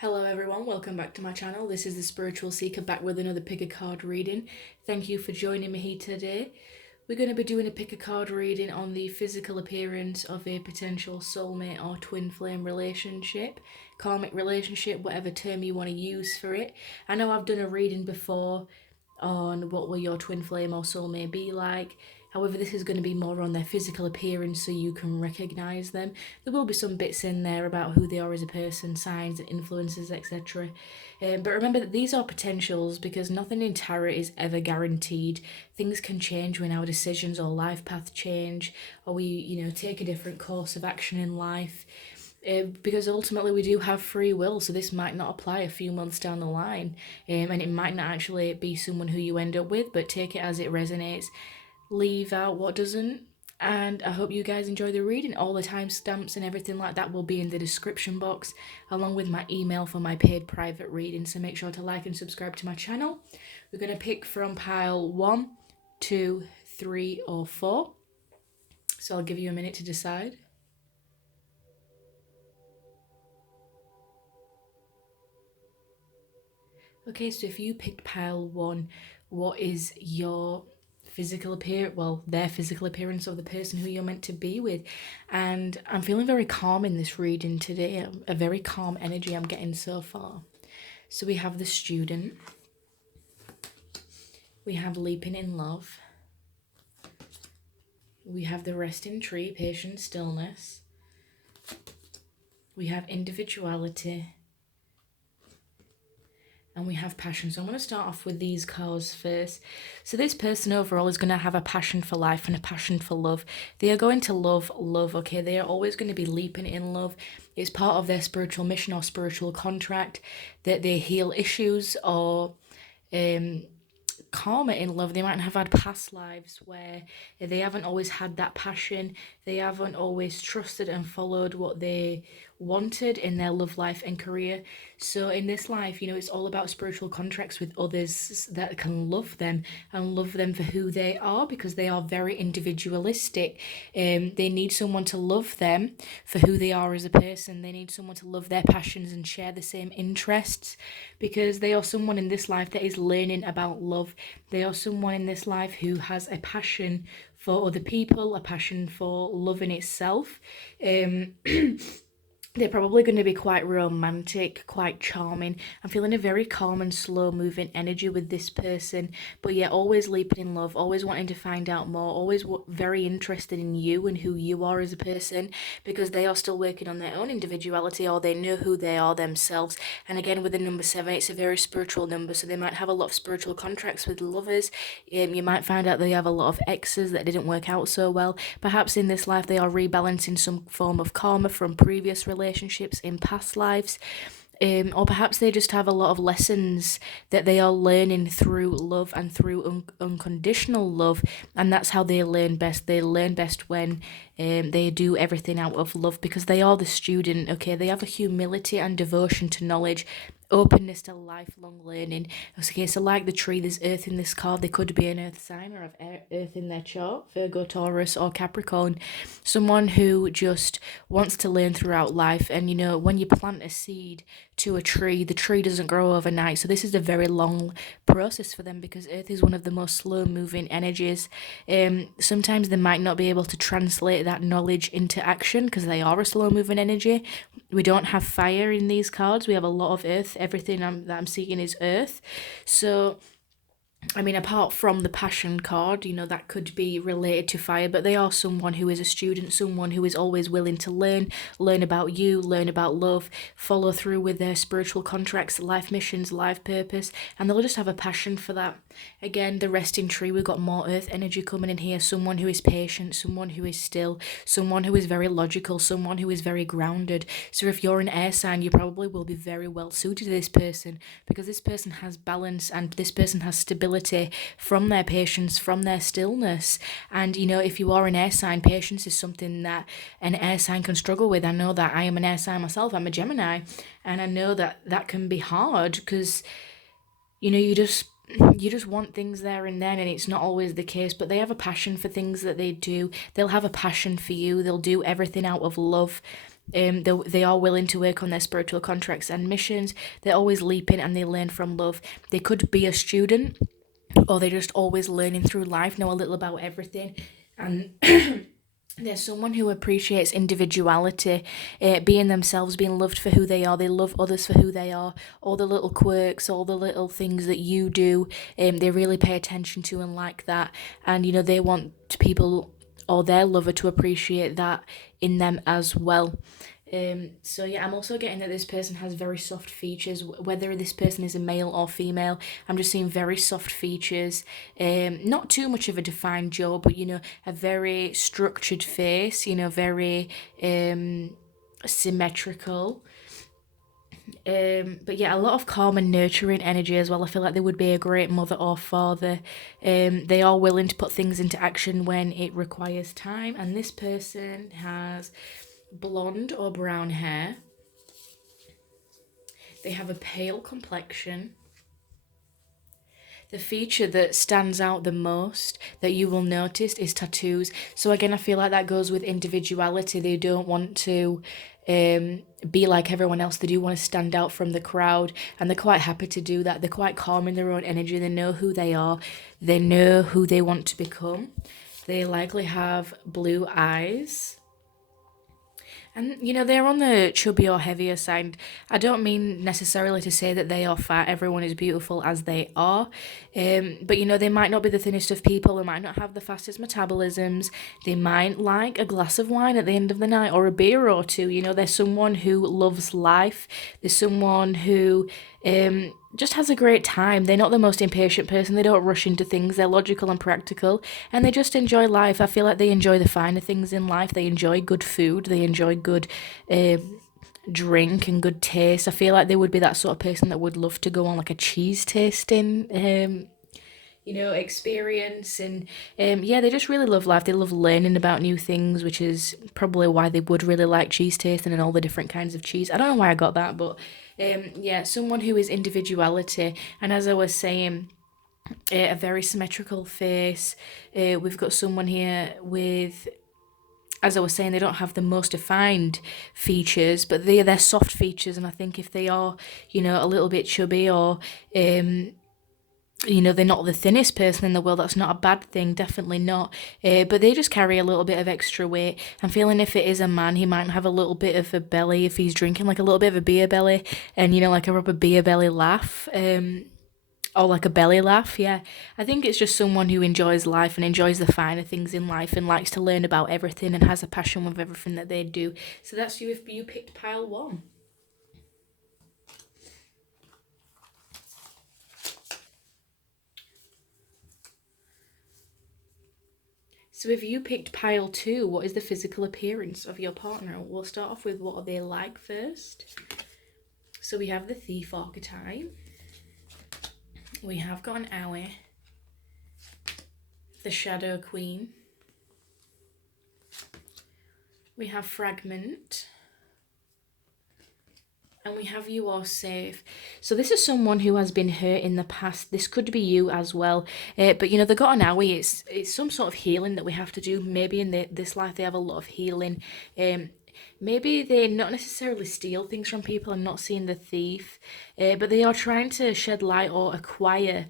Hello everyone, welcome back to my channel. This is the Spiritual Seeker back with another pick a card reading. Thank you for joining me here today. We're going to be doing a pick a card reading on the physical appearance of a potential soulmate or twin flame relationship, karmic relationship, whatever term you want to use for it. I know I've done a reading before on what will your twin flame or soulmate be like. However, this is going to be more on their physical appearance so you can recognise them. There will be some bits in there about who they are as a person, signs, influences, etc. But remember that these are potentials because nothing in tarot is ever guaranteed. Things can change when our decisions or life path change, or we, take a different course of action in life. Because ultimately we do have free will, so this might not apply a few months down the line, and it might not actually be someone who you end up with, but take it as it resonates, leave out what doesn't. And I hope you guys enjoy the reading. All the timestamps and everything like that will be in the description box, along with my email for my paid private reading, so make sure to like and subscribe to my channel. We're going to pick from pile 1, 2, 3 or 4, so I'll give you a minute to decide. Okay, so if you picked pile 1, what is your physical appearance, well, their physical appearance of the person who you're meant to be with? And I'm feeling very calm in this reading today, a very calm energy I'm getting so far. So we have the student, we have leaping in love, we have the resting tree, patient stillness, we have individuality, and we have passion. So I'm going to start off with these cards first. So this person overall is going to have a passion for life and a passion for love. They are going to love, okay? They are always going to be leaping in love. It's part of their spiritual mission or spiritual contract that they heal issues or karma in love. They might have had past lives where they haven't always had that passion. They haven't always trusted and followed what they wanted in their love life and career. So in this life, it's all about spiritual contracts with others that can love them and love them for who they are, because they are very individualistic. They need someone to love them for who they are as a person. They need someone to love their passions and share the same interests, because they are someone in this life that is learning about love. They are someone in this life who has a passion for other people, a passion for loving itself. They're probably going to be quite romantic, quite charming. I'm feeling a very calm and slow moving energy with this person, but yeah, always leaping in love, always wanting to find out more, always very interested in you and who you are as a person, because they are still working on their own individuality, or they know who they are themselves. And again, with the number 7, it's a very spiritual number, so they might have a lot of spiritual contracts with lovers. You might find out they have a lot of exes that didn't work out so well. Perhaps in this life they are rebalancing some form of karma from previous relationships in past lives, or perhaps they just have a lot of lessons that they are learning through love and through unconditional love, and that's how they learn best. They learn best when they do everything out of love, because they are the student, okay? They have a humility and devotion to knowledge, openness to lifelong learning. Okay, so like the tree, there's earth in this card. They could be an earth sign or have earth in their chart, Virgo, Taurus or Capricorn. Someone who just wants to learn throughout life. And when you plant a seed to a tree, the tree doesn't grow overnight. So this is a very long process for them, because earth is one of the most slow moving energies. Sometimes they might not be able to translate that knowledge into action because they are a slow moving energy. We don't have fire in these cards. We have a lot of earth. Everything that I'm seeing is earth. So apart from the passion card, that could be related to fire, but they are someone who is a student, someone who is always willing to learn about you, learn about love, follow through with their spiritual contracts, life missions, life purpose, and they'll just have a passion for that. Again, the resting tree, we've got more earth energy coming in here. Someone who is patient, someone who is still, someone who is very logical, someone who is very grounded. So if you're an air sign, you probably will be very well suited to this person, because this person has balance and this person has stability from their patience, from their stillness. And if you are an air sign, patience is something that an air sign can struggle with. I know that. I am an air sign myself. I'm a Gemini, and I know that can be hard, because you just want things there and then, and it's not always the case. But they have a passion for things that they do. They'll have a passion for you. They'll do everything out of love. They are willing to work on their spiritual contracts and missions. They're always leaping and they learn from love. They could be a student, or they're just always learning through life, know a little about everything. And there's someone who appreciates individuality, being themselves, being loved for who they are. They love others for who they are. All the little quirks, all the little things that you do, they really pay attention to and like that. And, they want people or their lover to appreciate that in them as well. So yeah, I'm also getting that this person has very soft features. Whether this person is a male or female, I'm just seeing very soft features. Not too much of a defined jaw, but a very structured face. Very symmetrical. But yeah, a lot of calm and nurturing energy as well. I feel like they would be a great mother or father. They are willing to put things into action when it requires time. And this person has blonde or brown hair. They have a pale complexion. The feature that stands out the most that you will notice is tattoos. So again, I feel like that goes with individuality. They don't want to be like everyone else. They do want to stand out from the crowd, and they're quite happy to do that. They're quite calm in their own energy. They know who they are. They know who they want to become. They likely have blue eyes. And, they're on the chubby or heavier side. I don't mean necessarily to say that they are fat. Everyone is beautiful as they are. But, they might not be the thinnest of people. They might not have the fastest metabolisms. They might like a glass of wine at the end of the night or a beer or two. There's someone who loves life. There's someone who just has a great time. They're not the most impatient person. They don't rush into things. They're logical and practical, and they just enjoy life. I feel like they enjoy the finer things in life. They enjoy good food. They enjoy good drink and good taste. I feel like they would be that sort of person that would love to go on like a cheese tasting experience. And yeah, they just really love life. They love learning about new things, which is probably why they would really like cheese tasting and all the different kinds of cheese. I don't know why I got that, but yeah, someone who is individuality. And as I was saying, a very symmetrical face. We've got someone here with, as I was saying, they don't have the most defined features, but they're soft features. And I think if they are, a little bit chubby, or they're not the thinnest person in the world, that's not a bad thing, definitely not. But they just carry a little bit of extra weight. I'm feeling if it is a man, he might have a little bit of a belly if he's drinking, like a little bit of a beer belly, and like a rubber beer belly laugh. Or like a belly laugh, yeah. I think it's just someone who enjoys life and enjoys the finer things in life and likes to learn about everything and has a passion with everything that they do. So that's you if you picked pile 1. So if you picked pile 2, what is the physical appearance of your partner? We'll start off with what are they like first. So we have the thief archetype. We have got an hour, the shadow queen. We have fragment. And we have you are safe. So this is someone who has been hurt in the past. This could be you as well. But they got an owie. It's some sort of healing that we have to do. Maybe in this life they have a lot of healing. Maybe they not necessarily steal things from people. I'm not seeing the thief. But they are trying to shed light or acquire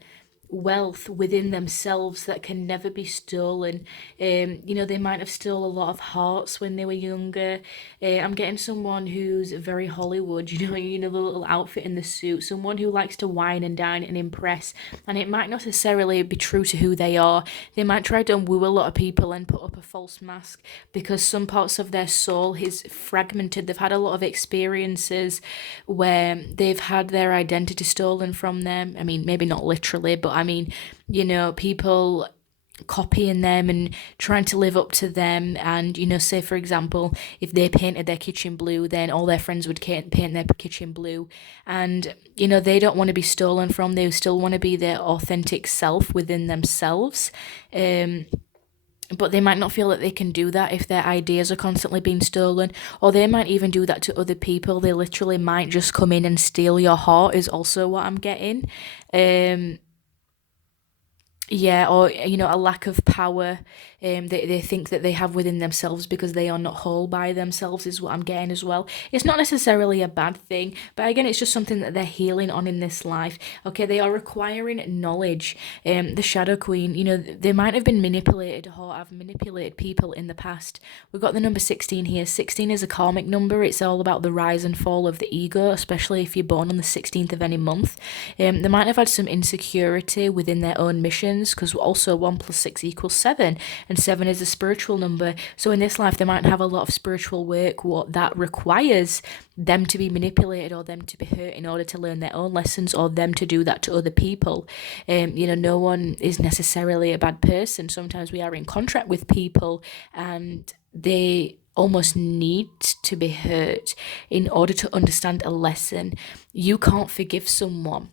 wealth within themselves that can never be stolen. They might have stole a lot of hearts when they were younger. I'm getting someone who's very Hollywood, the little outfit and the suit, someone who likes to wine and dine and impress, and it might not necessarily be true to who they are. They might try to woo a lot of people and put up a false mask because some parts of their soul is fragmented. They've had a lot of experiences where they've had their identity stolen from them. I mean, maybe not literally, but I mean, people copying them and trying to live up to them. And, say, for example, if they painted their kitchen blue, then all their friends would paint their kitchen blue. And, they don't want to be stolen from. They still want to be their authentic self within themselves. But they might not feel that they can do that if their ideas are constantly being stolen, or they might even do that to other people. They literally might just come in and steal your heart is also what I'm getting. Yeah, or a lack of power they think that they have within themselves because they are not whole by themselves is what I'm getting as well. It's not necessarily a bad thing, but again, it's just something that they're healing on in this life. Okay, they are requiring knowledge. The Shadow Queen, they might have been manipulated or have manipulated people in the past. We've got the number 16 here. 16 is a karmic number. It's all about the rise and fall of the ego, especially if you're born on the 16th of any month. They might have had some insecurity within their own missions, because also 1 plus 6 equals 7, and 7 is a spiritual number. So in this life, they might have a lot of spiritual work, what that requires them to be manipulated or them to be hurt in order to learn their own lessons, or them to do that to other people. No one is necessarily a bad person. Sometimes we are in contract with people and they almost need to be hurt in order to understand a lesson. You can't forgive someone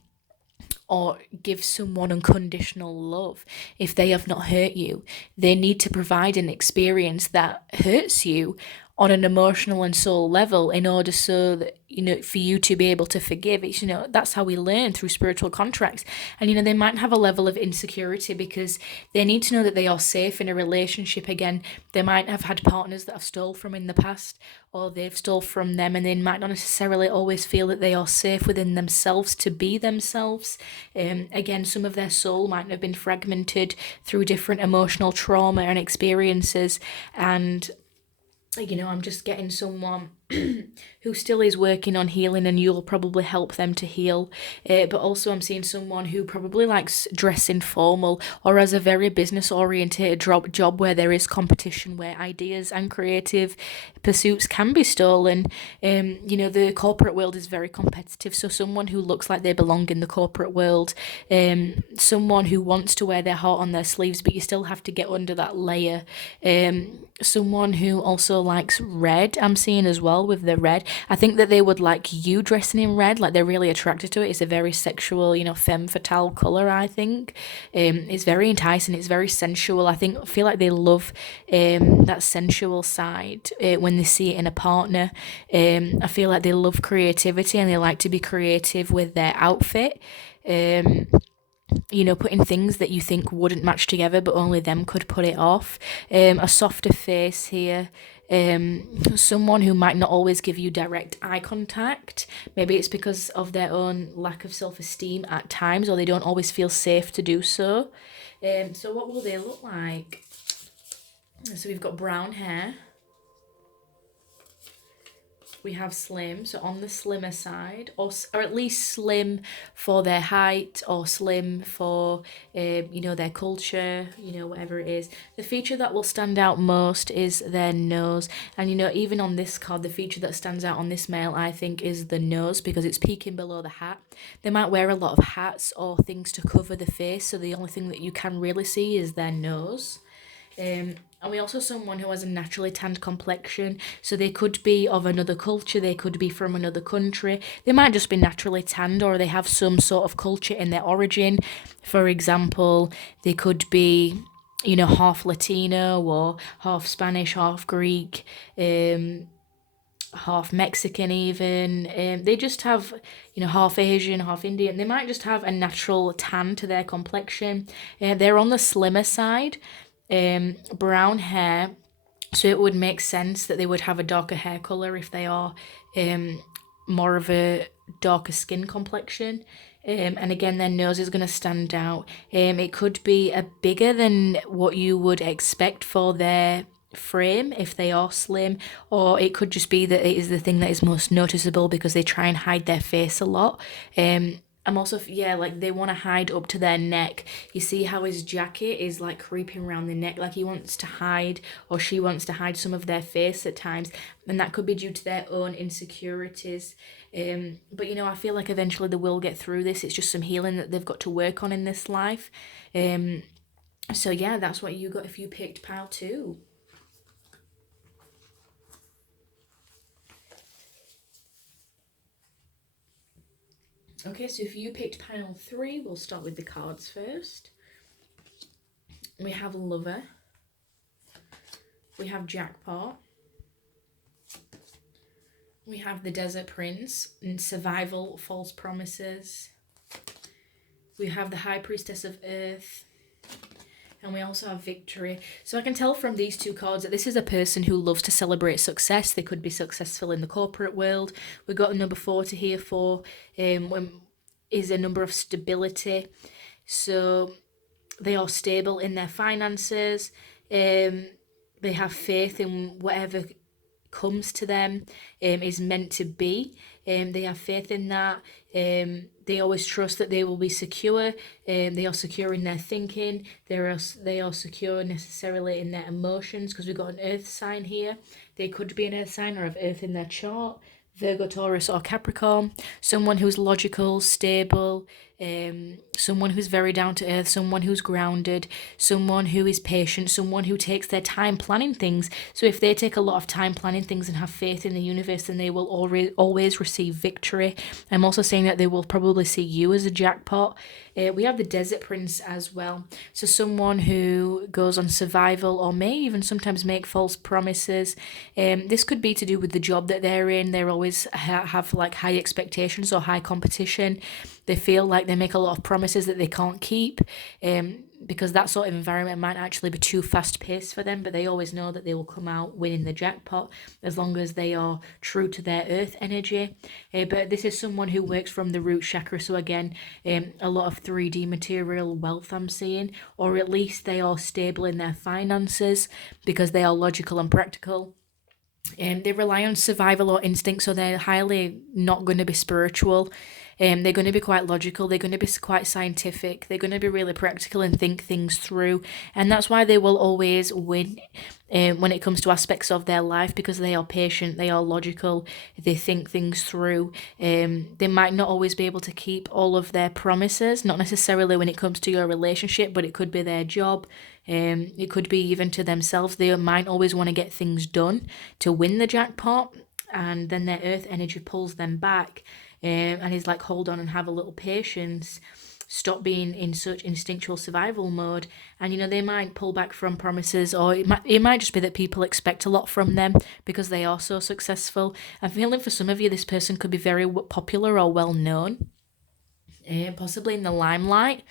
or give someone unconditional love if they have not hurt you. They need to provide an experience that hurts you on an emotional and soul level in order so that for you to be able to forgive. It's that's how we learn, through spiritual contracts. And they might have a level of insecurity because they need to know that they are safe in a relationship again. They might have had partners that have stole from in the past, or they've stole from them, and they might not necessarily always feel that they are safe within themselves to be themselves. Again, some of their soul might have been fragmented through different emotional trauma and experiences. And I'm just getting someone who still is working on healing, and you'll probably help them to heal. But also I'm seeing someone who probably likes dressing formal, or has a very business oriented job where there is competition, where ideas and creative pursuits can be stolen. The corporate world is very competitive, so someone who looks like they belong in the corporate world, someone who wants to wear their heart on their sleeves, but you still have to get under that layer. Someone who also likes red, I'm seeing as well with the red. I think that they would like you dressing in red, like they're really attracted to it. It's a very sexual, femme fatale colour, I think. It's very enticing, it's very sensual. I feel like they love that sensual side when they see it in a partner. I feel like they love creativity and they like to be creative with their outfit. Putting things that you think wouldn't match together, but only them could put it off. A softer face here. Someone who might not always give you direct eye contact. Maybe it's because of their own lack of self-esteem at times, or they don't always feel safe to do so. So what will they look like? So we've got brown hair. We have slim, so on the slimmer side, or at least slim for their height, or slim for their culture, whatever it is. The feature that will stand out most is their nose. And even on this card, the feature that stands out on this male, I think, is the nose, because it's peeking below the hat. They might wear a lot of hats or things to cover the face, so the only thing that you can really see is their nose. And we also someone who has a naturally tanned complexion, so they could be of another culture, they could be from another country, they might just be naturally tanned, or they have some sort of culture in their origin. For example, they could be half Latino, or half Spanish, half Greek, half Mexican even. They just have half Asian, half Indian. They might just have a natural tan to their complexion. They're on the slimmer side. Brown hair, so it would make sense that they would have a darker hair color if they are more of a darker skin complexion. And again, their nose is going to stand out. It could be a bigger than what you would expect for their frame if they are slim, or it could just be that it is the thing that is most noticeable because they try and hide their face a lot. I'm also, like they want to hide up to their neck. You see how his jacket is like creeping around the neck, like he wants to hide, or she wants to hide some of their face at times, and that could be due to their own insecurities. But I feel like eventually they will get through this. It's just some healing that they've got to work on in this life. So yeah, that's what you got if you picked pile 2. Okay, so if you picked pile 3, we'll start with the cards first. We have Lover. We have Jackpot. We have the Desert Prince and Survival, False Promises. We have the High Priestess of Earth. And we also have victory. So I can tell from these two cards that this is a person who loves to celebrate success. They could be successful in the corporate world. We've got a number 4 to here for is a number of stability. So they are stable in their finances. They have faith in whatever comes to them is meant to be. They have faith in that. They always trust that they will be secure. They are secure in their thinking. They are secure necessarily in their emotions, because we've got an earth sign here. They could be an earth sign or have earth in their chart. Virgo, Taurus, or Capricorn. Someone who's logical, stable, someone who's very down to earth, someone who's grounded, someone who is patient, someone who takes their time planning things. So if they take a lot of time planning things and have faith in the universe, then they will always receive victory. I'm also saying that they will probably see you as a jackpot. We have the Desert Prince as well. So someone who goes on survival or may even sometimes make false promises. This could be to do with the job that they're in. They're always have like high expectations or high competition. They feel like they make a lot of promises that they can't keep, because that sort of environment might actually be too fast paced for them, but they always know that they will come out winning the jackpot as long as they are true to their earth energy. But this is someone who works from the root chakra, so again, a lot of 3D material wealth I'm seeing, or at least they are stable in their finances because they are logical and practical. They rely on survival or instinct, so they're highly not going to be spiritual. They're going to be quite logical. They're going to be quite scientific. They're going to be really practical and think things through. And that's why they will always win when it comes to aspects of their life, because they are patient, they are logical, they think things through. They might not always be able to keep all of their promises, not necessarily when it comes to your relationship, but it could be their job. It could be even to themselves. They might always want to get things done to win the jackpot, and then their earth energy pulls them back, and is like, hold on and have a little patience. Stop being in such instinctual survival mode. And they might pull back from promises, or it might just be that people expect a lot from them because they are so successful. I'm feeling for some of you this person could be very popular or well known, possibly in the limelight.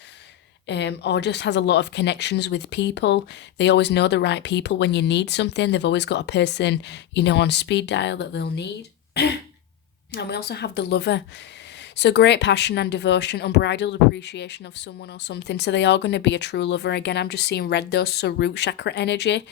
Or just has a lot of connections with people. They always know the right people when you need something. They've always got a person, on speed dial that they'll need. And we also have the Lover. So great passion and devotion, unbridled appreciation of someone or something. So they are going to be a true lover. Again, I'm just seeing red though, so root chakra energy.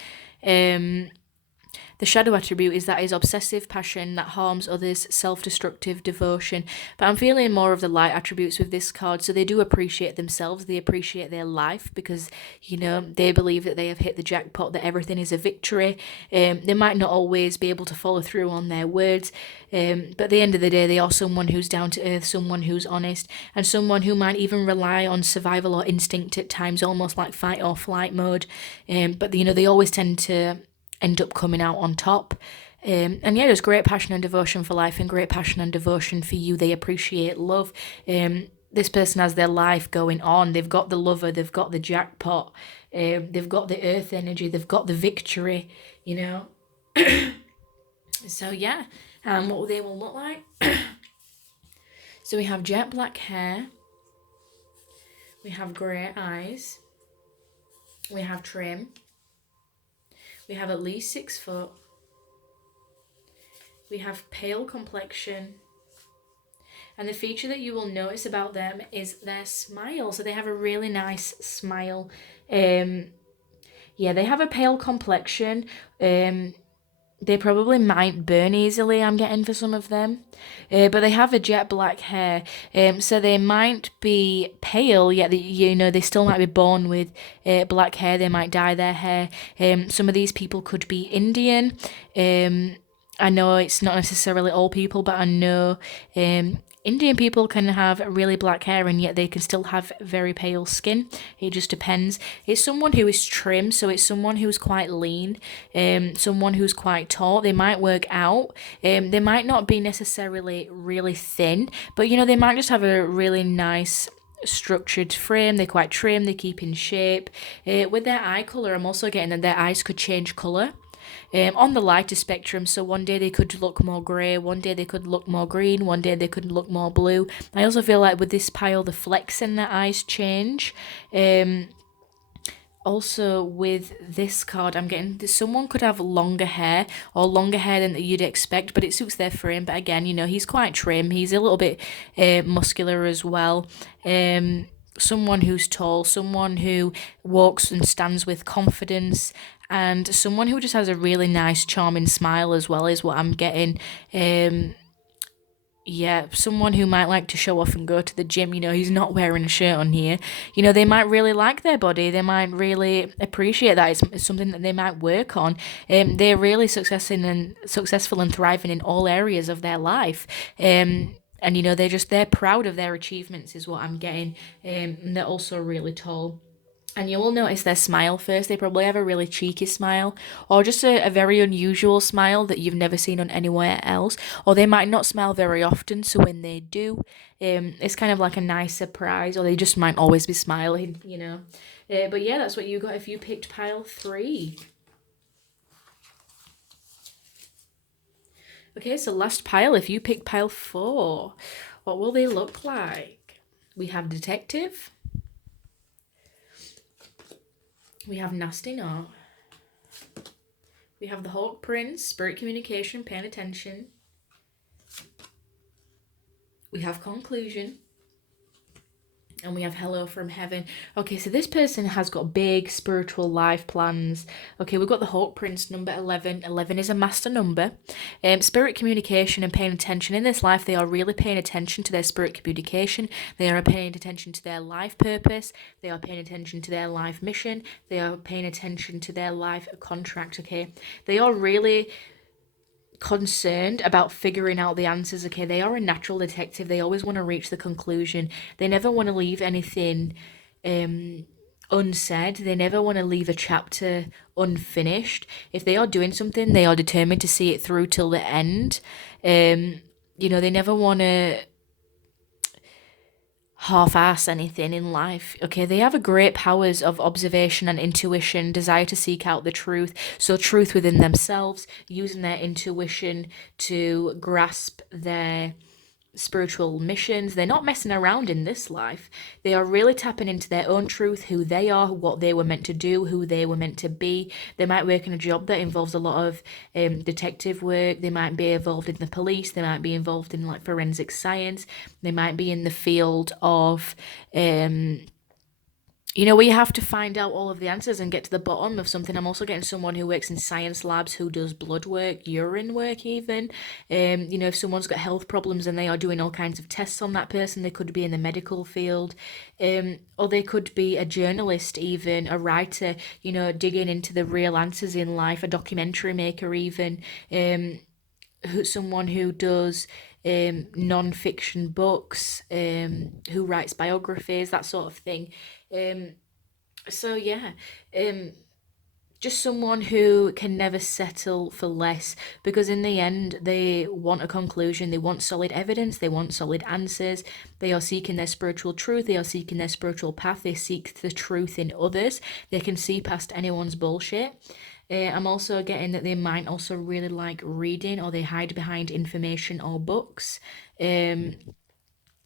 The shadow attribute is that is obsessive passion that harms others, self-destructive devotion. But I'm feeling more of the light attributes with this card. So they do appreciate themselves. They appreciate their life because, they believe that they have hit the jackpot, that everything is a victory. They might not always be able to follow through on their words. But at the end of the day, they are someone who's down to earth, someone who's honest, and someone who might even rely on survival or instinct at times, almost like fight or flight mode. But, they always tend to end up coming out on top. And yeah, there's great passion and devotion for life and great passion and devotion for you. They appreciate love. This person has their life going on. They've got the lover, they've got the jackpot, they've got the earth energy, they've got the victory, So yeah, what they will look like. So we have jet black hair, we have grey eyes, we have trim, we have at least 6 foot, we have pale complexion, and the feature that you will notice about them is their smile. So they have a really nice smile. They have a pale complexion. They probably might burn easily, I'm getting, for some of them. But they have a jet black hair. So they might be pale, yet they still might be born with black hair. They might dye their hair. Some of these people could be Indian. I know it's not necessarily all people, but I know Indian people can have really black hair and yet they can still have very pale skin. It just depends. It's someone who is trim, so it's someone who's quite lean, someone who's quite tall. They might work out. They might not be necessarily really thin, but they might just have a really nice structured frame. They're quite trim, they keep in shape. With their eye colour, I'm also getting that their eyes could change colour. On the lighter spectrum, so one day they could look more grey, one day they could look more green, one day they could look more blue. I also feel like with this pile, the flecks in their eyes change. Also, with this card, I'm getting someone could have longer hair or longer hair than you'd expect, but it suits their frame. But again, he's quite trim. He's a little bit muscular as well. Someone who's tall, someone who walks and stands with confidence, and someone who just has a really nice, charming smile as well, is what I'm getting. Um, yeah, someone who might like to show off and go to the gym, he's not wearing a shirt on here. They might really like their body. They might really appreciate that. It's something that they might work on. They're really successful and thriving in all areas of their life. And they're proud of their achievements, is what I'm getting. And they're also really tall. And you will notice their smile first. They probably have a really cheeky smile, or just a very unusual smile that you've never seen on anywhere else. Or they might not smile very often, so when they do, it's kind of like a nice surprise, or they just might always be smiling. But yeah, that's what you got if you picked pile 3. Okay, so last pile, if you pick pile 4, what will they look like? We have detective. We have nasty note. We have the Hawk Prince, spirit communication, paying attention. We have conclusion. And we have hello from heaven. Okay, so this person has got big spiritual life plans. Okay, we've got the Hawk Prince, number 11. 11 is a master number. Spirit communication and paying attention. In this life, they are really paying attention to their spirit communication. They are paying attention to their life purpose. They are paying attention to their life mission. They are paying attention to their life contract, okay? They are really concerned about figuring out the answers. Okay, they are a natural detective. They always want to reach the conclusion. They never want to leave anything unsaid. They never want to leave a chapter unfinished. If they are doing something, they are determined to see it through till the end. They never want to half-ass anything in life. Okay, they have a great powers of observation and intuition, desire to seek out the truth. So truth within themselves, using their intuition to grasp their spiritual missions. They're not messing around in this life. They are really tapping into their own truth, who they are, what they were meant to do, who they were meant to be. They might work in a job that involves a lot of detective work. They might be involved in the police. They might be involved in like forensic science. They might be in the field of where you have to find out all of the answers and get to the bottom of something. I'm also getting someone who works in science labs, who does blood work, urine work even. If someone's got health problems and they are doing all kinds of tests on that person, they could be in the medical field. Or they could be a journalist even, a writer, digging into the real answers in life, a documentary maker even. Someone who does non-fiction books, who writes biographies, that sort of thing. So yeah, just someone who can never settle for less, because in the end they want a conclusion, they want solid evidence, they want solid answers. They are seeking their spiritual truth, they are seeking their spiritual path, they seek the truth in others. They can see past anyone's bullshit. I'm also getting that they might also really like reading, or they hide behind information or books.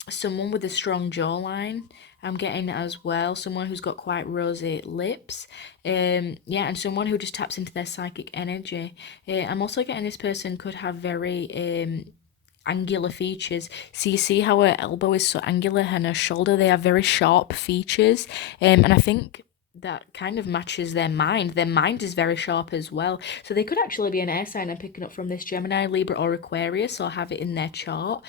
Someone with a strong jawline, I'm getting as well. Someone who's got quite rosy lips. Yeah, and someone who just taps into their psychic energy. I'm also getting this person could have very angular features. So you see how her elbow is so angular and her shoulder, they have very sharp features. And I think that kind of matches their mind. Their mind is very sharp as well. So they could actually be an air sign I'm picking up from this: Gemini, Libra, or Aquarius, or have it in their chart.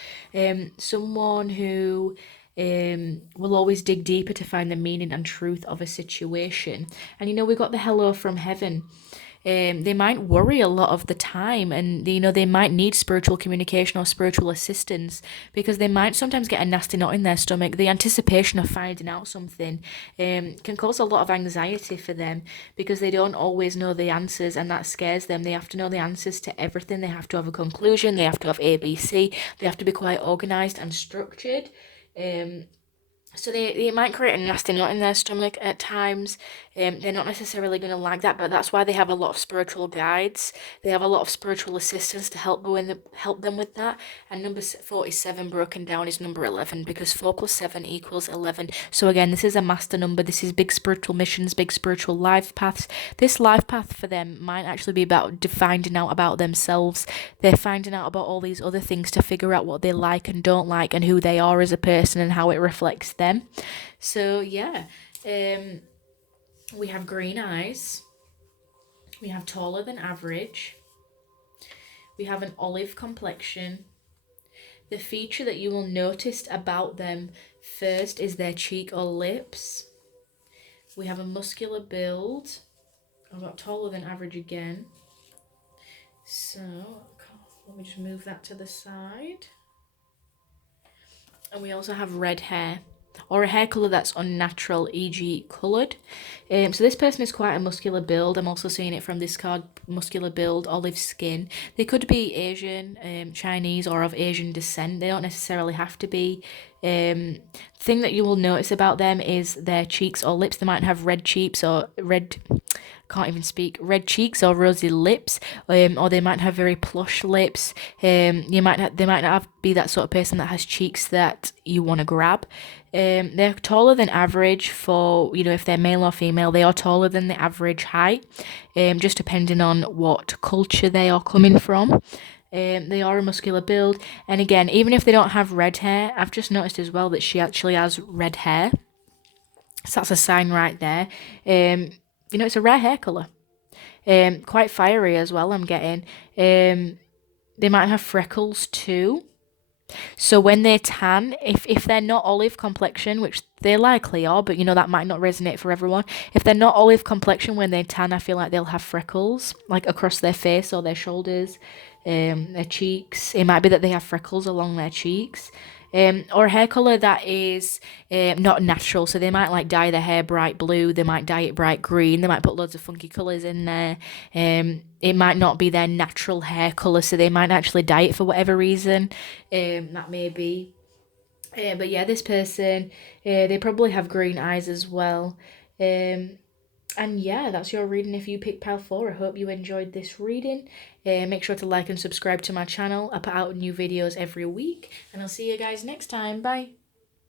Someone who will always dig deeper to find the meaning and truth of a situation. And we got the hello from heaven. They might worry a lot of the time, and they might need spiritual communication or spiritual assistance, because they might sometimes get a nasty knot in their stomach. The anticipation of finding out something can cause a lot of anxiety for them, because they don't always know the answers, and that scares them. They have to know the answers to everything. They have to have a conclusion. They have to have ABC. They have to be quite organized and structured. So they might create a nasty knot in their stomach at times. They're not necessarily going to like that, but that's why they have a lot of spiritual guides. They have a lot of spiritual assistants to help them with that. And number 47 broken down is number 11, because 4 plus 7 equals 11. So again, this is a master number. This is big spiritual missions, big spiritual life paths. This life path for them might actually be about finding out about themselves. They're finding out about all these other things to figure out what they like and don't like, and who they are as a person, and how it reflects them. So yeah, we have green eyes, we have taller than average, we have an olive complexion. The feature that you will notice about them first is their cheek or lips. We have a muscular build. I've got taller than average again. So let me just move that to the side. And we also have red hair, or a hair colour that's unnatural, e.g. coloured. So this person is quite a muscular build. I'm also seeing it from this card, muscular build, olive skin. They could be Asian, Chinese, or of Asian descent. They don't necessarily have to be. Thing that you will notice about them is their cheeks or lips. They might have red cheeks or can't even speak, red cheeks or rosy lips, or they might have very plush lips. They might not be that sort of person that has cheeks that you want to grab. They're taller than average for, if they're male or female. They are taller than the average height, just depending on what culture they are coming from. They are a muscular build, and again, even if they don't have red hair, I've just noticed as well that she actually has red hair. So that's a sign right there. It's a rare hair colour. Quite fiery as well, I'm getting. They might have freckles too. So when they tan, if they're not olive complexion, which they likely are, but that might not resonate for everyone. If they're not olive complexion, when they tan, I feel like they'll have freckles, like across their face or their shoulders, their cheeks. It might be that they have freckles along their cheeks. Or a hair colour that is not natural. So they might like dye their hair bright blue, they might dye it bright green, they might put loads of funky colours in there. It might not be their natural hair colour, so they might actually dye it for whatever reason. That may be. But yeah, this person, they probably have green eyes as well. And yeah, that's your reading if you pick pile 4. I hope you enjoyed this reading. Make sure to like and subscribe to my channel. I put out new videos every week, and I'll see you guys next time. Bye.